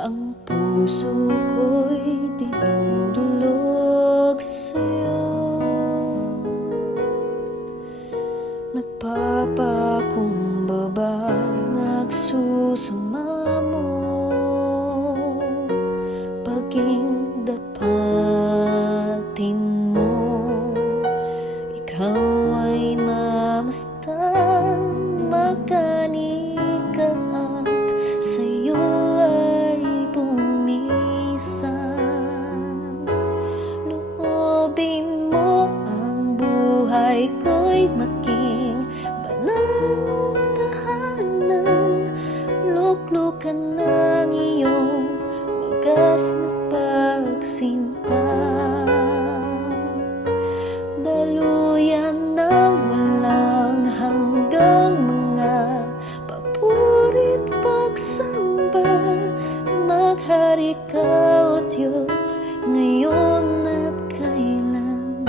Ang puso ko'y dinudulog sa'yo, nagpapakumbaba, nagsusumamo, paging dapatin mo. Ikaw ay mamastan, makanika at sa'yo ay bumisan. Loobin mo ang buhay ko'y maging banal mong tahanan. Luklukan ng iyong wagas na pagsinta, daluyan ng walang hanggang mga papurit pagsamba. Maghari ka, O Diyos, ngayon at kailanman.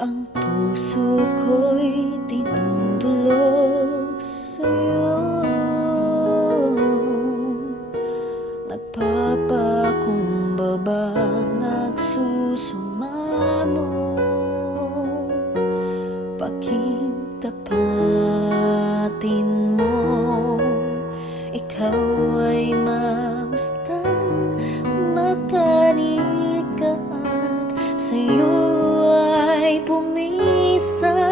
Ang puso ko'y dinudulog sa'yo, nagpapakumbaba, nagsusumamo, pakintapatin mo. Ikaw ay mamastan, makanika at sa'yo ay pumisan.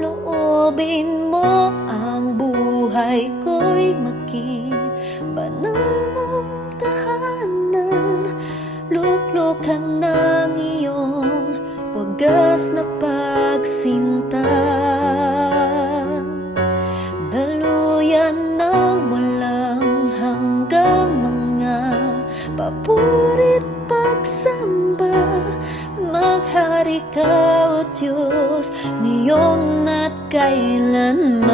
Loobin mo ang buhay ko'y maging banal mong tahanan. Luklukan ng iyong wagas na pagsinta, daluyan ng walang hanggang mga papurit pagsamba. Maghari ka, O Diyos, ngayon at kailanman.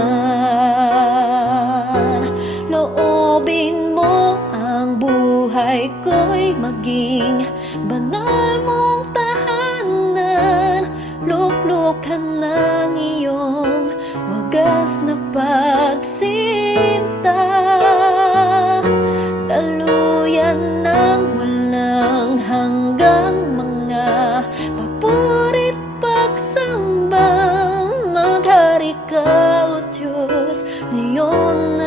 Loobin mo ang buhay ko'y maging banal mong tahanan. Luklukan ng iyong wagas na pagsinta, daluyan ng walang hanggang mga papurit pagsamba. Maghari ka, O Diyos, ngayon